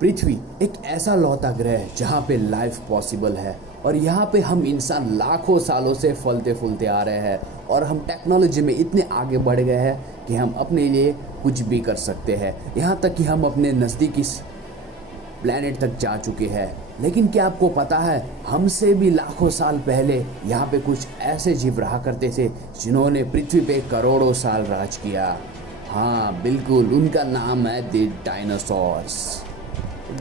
पृथ्वी एक ऐसा लौता ग्रह है जहाँ पे लाइफ पॉसिबल है और यहाँ पे हम इंसान लाखों सालों से फलते फूलते आ रहे हैं और हम टेक्नोलॉजी में इतने आगे बढ़ गए हैं कि हम अपने लिए कुछ भी कर सकते हैं। यहाँ तक कि हम अपने नज़दीकी प्लैनेट तक जा चुके हैं। लेकिन क्या आपको पता है हमसे भी लाखों साल पहले यहाँ पे कुछ ऐसे जीव रहा करते थे जिन्होंने पृथ्वी पे करोड़ों साल राज किया। हाँ बिल्कुल, उनका नाम है द डायनासोर्स।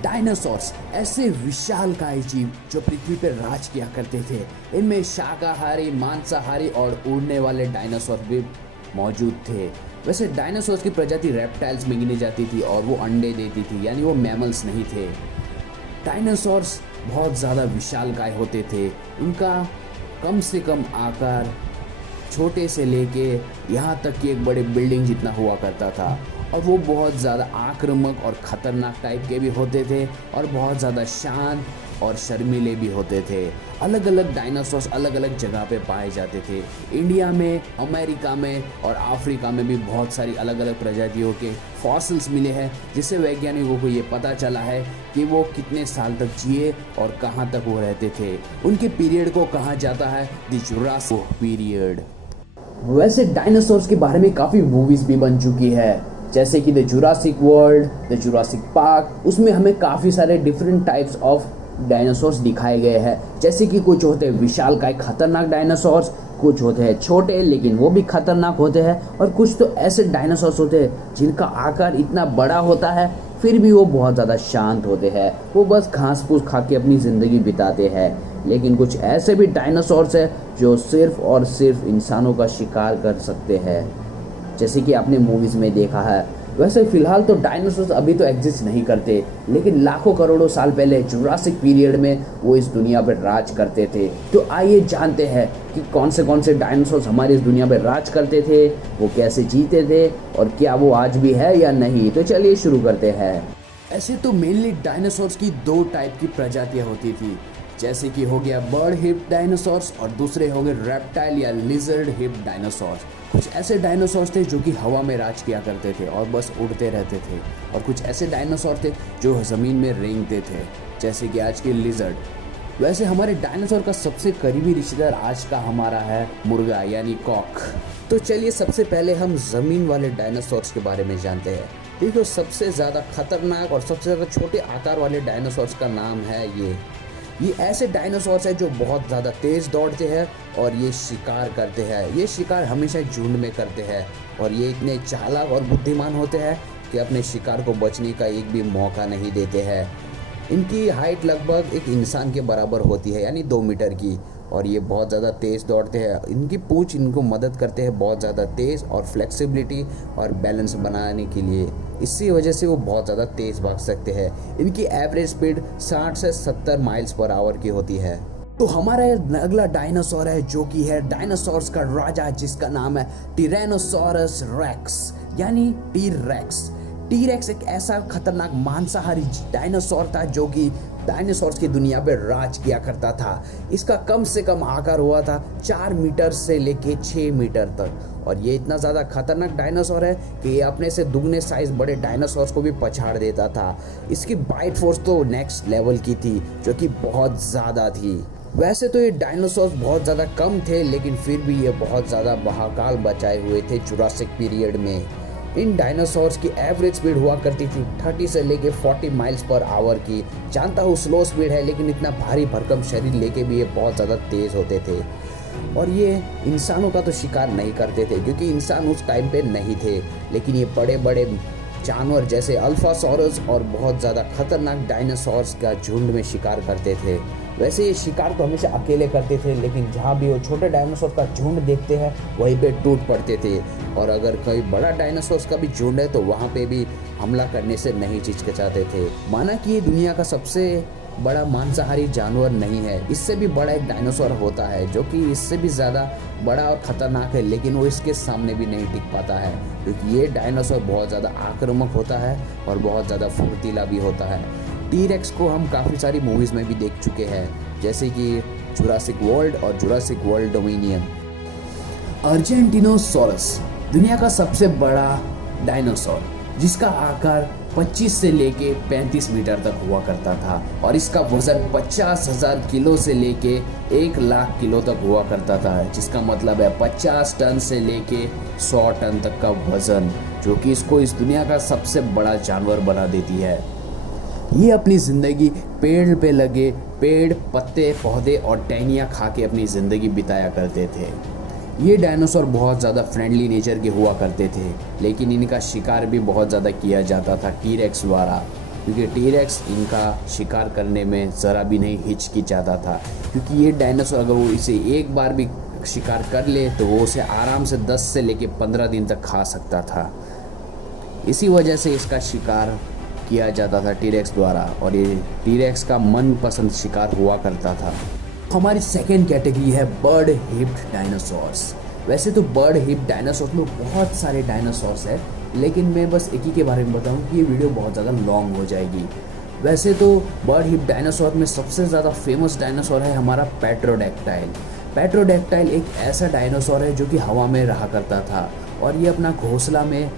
डायनासोर्स ऐसे विशालकाय जीव जो पृथ्वी पर राज किया करते थे। इनमें शाकाहारी, मांसाहारी और उड़ने वाले डायनासोर भी मौजूद थे। वैसे डायनासोर्स की प्रजाति रेप्टाइल्स में गिनी जाती थी और वो अंडे देती थी, यानी वो मैमल्स नहीं थे। डायनासोर्स बहुत ज़्यादा विशालकाय होते थे। उनका कम से कम आकार छोटे से लेके यहाँ तक कि एक बड़े बिल्डिंग जितना हुआ करता था और वो बहुत ज़्यादा आक्रामक और ख़तरनाक टाइप के भी होते थे और बहुत ज़्यादा शांत और शर्मीले भी होते थे। अलग अलग डायनासोर्स अलग अलग जगह पे पाए जाते थे। इंडिया में, अमेरिका में और अफ्रीका में भी बहुत सारी अलग अलग प्रजातियों के फॉसिल्स मिले हैं, जिससे वैज्ञानिकों को ये पता चला है कि वो कितने साल तक जिए और कहाँ तक वो रहते थे। उनके पीरियड को कहा जाता है द जुरासिक पीरियड। वैसे डायनासोर्स के बारे में काफ़ी मूवीज़ भी बन चुकी है, जैसे कि the Jurassic world, the Jurassic park. उसमें हमें काफ़ी सारे डिफरेंट टाइप्स ऑफ डायनासोर्स दिखाए गए हैं। जैसे कि कुछ होते हैं विशालकाय खतरनाक डायनासोर्स, कुछ होते हैं छोटे लेकिन वो भी खतरनाक होते हैं, और कुछ तो ऐसे डायनासोर्स होते हैं जिनका आकार इतना बड़ा होता है फिर भी वो बहुत ज़्यादा शांत होते हैं। वो बस घास फूस खा के अपनी ज़िंदगी बिताते हैं। लेकिन कुछ ऐसे भी डायनासोर्स हैं जो सिर्फ और सिर्फ इंसानों का शिकार कर सकते हैं, जैसे कि आपने मूवीज़ में देखा है। वैसे फ़िलहाल तो डायनासोर्स अभी तो एग्जिस्ट नहीं करते, लेकिन लाखों करोड़ों साल पहले जुरासिक पीरियड में वो इस दुनिया पर राज करते थे। तो आइए जानते हैं कि कौन से डायनासोर्स हमारी इस दुनिया पर राज करते थे, वो कैसे जीते थे और क्या वो आज भी है या नहीं। तो चलिए शुरू करते हैं। ऐसे तो मेनली डायनासोर्स की दो टाइप की प्रजातियाँ होती थी, जैसे कि हो गया बर्ड हिप डायनासोर्स और दूसरे हो गए रेप्टाइल या लिजर्ड हिप डायनासोर्स। कुछ ऐसे डायनासोर्स थे जो कि हवा में राज किया करते थे और बस उड़ते रहते थे, और कुछ ऐसे डायनासोर थे जो ज़मीन में रेंगते थे, जैसे कि आज के लिजर्ड। वैसे हमारे डायनासोर का सबसे करीबी रिश्तेदार आज का हमारा है मुर्गा यानी कॉक। तो चलिए सबसे पहले हम ज़मीन वाले डायनासोर्स के बारे में जानते हैं। देखो, सबसे ज़्यादा खतरनाक और सबसे ज़्यादा छोटे आकार वाले डायनासोर्स का नाम है ये ऐसे डायनासोर्स हैं जो बहुत ज़्यादा तेज़ दौड़ते हैं और ये शिकार करते हैं। ये शिकार हमेशा झुंड में करते हैं और ये इतने चालाक और बुद्धिमान होते हैं कि अपने शिकार को बचने का एक भी मौका नहीं देते हैं। इनकी हाइट लगभग एक इंसान के बराबर होती है, यानी 2 मीटर की, और ये बहुत ज़्यादा तेज़ दौड़ते हैं। इनकी पूंछ इनको मदद करते हैं बहुत ज़्यादा तेज़ और फ्लेक्सिबिलिटी और बैलेंस बनाने के लिए। इसी वजह से वो बहुत ज़्यादा तेज़ भाग सकते हैं। इनकी एवरेज स्पीड 60 से 70 माइल्स पर आवर की होती है। तो हमारा अगला डायनासोर है जो कि है डायनासोर्स का राजा, जिसका नाम है टिरानोसॉरस रेक्स यानी टी-रेक्स। टी-रेक्स एक ऐसा खतरनाक मांसाहारी डायनासोर था जो कि डायनासोर्स की दुनिया पे राज किया करता था। इसका कम से कम आकार हुआ था 4 मीटर से लेके 6 मीटर तक, और ये इतना ज़्यादा खतरनाक डायनासोर है कि ये अपने से दुगने साइज बड़े डायनासोर्स को भी पछाड़ देता था। इसकी बाइट फोर्स तो नेक्स्ट लेवल की थी, जो कि बहुत ज़्यादा थी। वैसे तो ये डायनासोर्स बहुत ज़्यादा कम थे, लेकिन फिर भी ये बहुत ज़्यादा बहाकाल बचाए हुए थे जुरासिक पीरियड में। इन डायनासोर्स की एवरेज स्पीड हुआ करती थी 30 से लेके 40 माइल्स पर आवर की। जानता हूँ स्लो स्पीड है, लेकिन इतना भारी भरकम शरीर लेके भी ये बहुत ज़्यादा तेज़ होते थे। और ये इंसानों का तो शिकार नहीं करते थे क्योंकि इंसान उस टाइम पे नहीं थे, लेकिन ये बड़े बड़े जानवर जैसे अल्फासोरस और बहुत ज़्यादा खतरनाक डायनासोर्स का झुंड में शिकार करते थे। वैसे ये शिकार तो हमेशा अकेले करते थे, लेकिन जहाँ भी वो छोटे डायनासोर का झुंड देखते हैं वहीं पे टूट पड़ते थे, और अगर कोई बड़ा डायनासोर का भी झुंड है तो वहाँ पे भी हमला करने से नहीं हिचकिचाते थे। माना कि ये दुनिया का सबसे बड़ा मांसाहारी जानवर नहीं है, इससे भी बड़ा एक डायनासोर होता है जो कि इससे भी ज़्यादा बड़ा और ख़तरनाक है, लेकिन वो इसके सामने भी नहीं टिक पाता है क्योंकि ये डायनासोर बहुत ज़्यादा आक्रामक होता है और बहुत ज़्यादा फुर्तीला भी होता है। टी-रेक्स को हम काफ़ी सारी मूवीज़ में भी देख चुके हैं, जैसे कि जुरासिक वर्ल्ड और जुरासिक वर्ल्ड डोमिनियन। अर्जेंटिनोसॉरस दुनिया का सबसे बड़ा डायनासोर, जिसका आकार 25 से लेके 35 मीटर तक हुआ करता था और इसका वजन 50,000 किलो से लेके 1,00,000 किलो तक हुआ करता था, जिसका मतलब है 50 टन से लेके 100 टन तक का वजन, जो कि इसको इस दुनिया का सबसे बड़ा जानवर बना देती है। ये अपनी ज़िंदगी पेड़ पे लगे पेड़, पत्ते, पौधे और टहनियाँ खा के अपनी ज़िंदगी बिताया करते थे। ये डायनासोर बहुत ज़्यादा फ्रेंडली नेचर के हुआ करते थे, लेकिन इनका शिकार भी बहुत ज़्यादा किया जाता था टीरेक्स द्वारा, क्योंकि टीरेक्स इनका शिकार करने में ज़रा भी नहीं हिचकिचाता था, क्योंकि ये डायनासोर अगर वो इसे एक बार भी शिकार कर ले तो वो उसे आराम से 10 से लेके 15 दिन तक खा सकता था। इसी वजह से इसका शिकार किया जाता था टीरेक्स द्वारा और ये टीरेक्स का मनपसंद शिकार हुआ करता था। हमारी सेकेंड कैटेगरी है बर्ड हिप्ड डायनासोर्स। वैसे तो बर्ड हिप्ड डायनासोर्स में बहुत सारे डायनासोर्स हैं, लेकिन मैं बस एक ही के बारे में बताऊं कि ये वीडियो बहुत ज़्यादा लॉन्ग हो जाएगी। वैसे तो बर्ड हिप्ड डायनासोर में सबसे ज़्यादा फेमस डायनासोर है हमारा पेट्रोडैक्टाइल। पेट्रोडैक्टाइल एक ऐसा डायनासोर है जो कि हवा में रहा करता था और ये अपना घोंसला में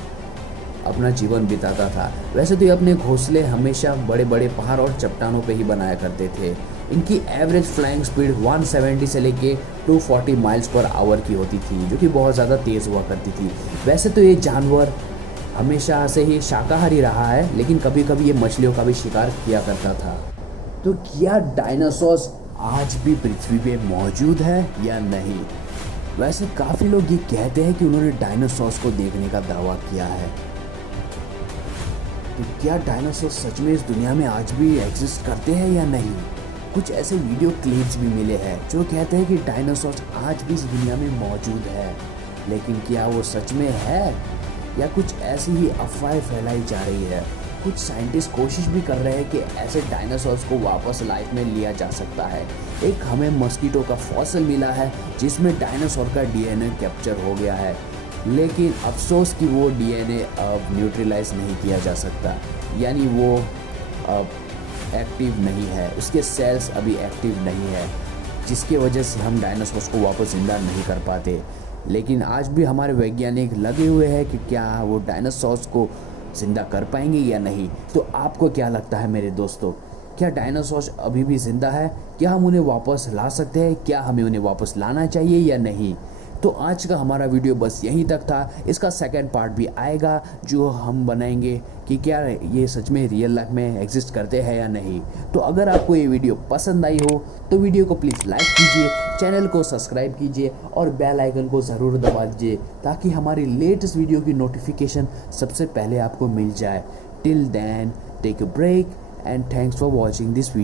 अपना जीवन बिताता था। वैसे तो ये अपने घोंसले हमेशा बड़े बड़े पहाड़ और चट्टानों पे ही बनाया करते थे। इनकी एवरेज फ्लाइंग स्पीड 170 से लेके 240 माइल्स पर आवर की होती थी, जो कि बहुत ज़्यादा तेज़ हुआ करती थी। वैसे तो ये जानवर हमेशा से ही शाकाहारी रहा है, लेकिन कभी कभी ये मछलियों का भी शिकार किया करता था। तो क्या डायनासोर्स आज भी पृथ्वी पे मौजूद है या नहीं? वैसे काफ़ी लोग ये कहते हैं कि उन्होंने डायनासोर्स को देखने का दावा किया है। तो क्या डायनासोर सच में इस दुनिया में आज भी एग्जिस्ट करते हैं या नहीं? कुछ ऐसे वीडियो क्लिप्स भी मिले हैं जो कहते हैं कि डायनासोर आज भी इस दुनिया में मौजूद है, लेकिन क्या वो सच में है या कुछ ऐसी ही अफवाहें फैलाई जा रही है? कुछ साइंटिस्ट कोशिश भी कर रहे हैं कि ऐसे डायनासोर्स को वापस लाइफ में लिया जा सकता है। एक हमें मस्कीटो का फॉसिल मिला है जिसमें डायनासोर का डीएनए कैप्चर हो गया है, लेकिन अफसोस कि वो डीएनए अब न्यूट्रलाइज नहीं किया जा सकता, यानी वो अब एक्टिव नहीं है, उसके सेल्स अभी एक्टिव नहीं है, जिसकी वजह से हम डायनासोर्स को वापस ज़िंदा नहीं कर पाते। लेकिन आज भी हमारे वैज्ञानिक लगे हुए हैं कि क्या वो डायनासोर्स को ज़िंदा कर पाएंगे या नहीं। तो आपको क्या लगता है मेरे दोस्तों, क्या डायनासोर्स अभी भी ज़िंदा है? क्या हम उन्हें वापस ला सकते हैं? क्या हमें उन्हें वापस लाना चाहिए या नहीं? तो आज का हमारा वीडियो बस यहीं तक था। इसका सेकंड पार्ट भी आएगा जो हम बनाएंगे कि क्या ये सच में रियल लाइफ में एग्जिस्ट करते हैं या नहीं। तो अगर आपको ये वीडियो पसंद आई हो तो वीडियो को प्लीज़ लाइक कीजिए, चैनल को सब्सक्राइब कीजिए और बेल आइकन को ज़रूर दबा दीजिए ताकि हमारी लेटेस्ट वीडियो की नोटिफिकेशन सबसे पहले आपको मिल जाए। Till then take a break and thanks for watching this video.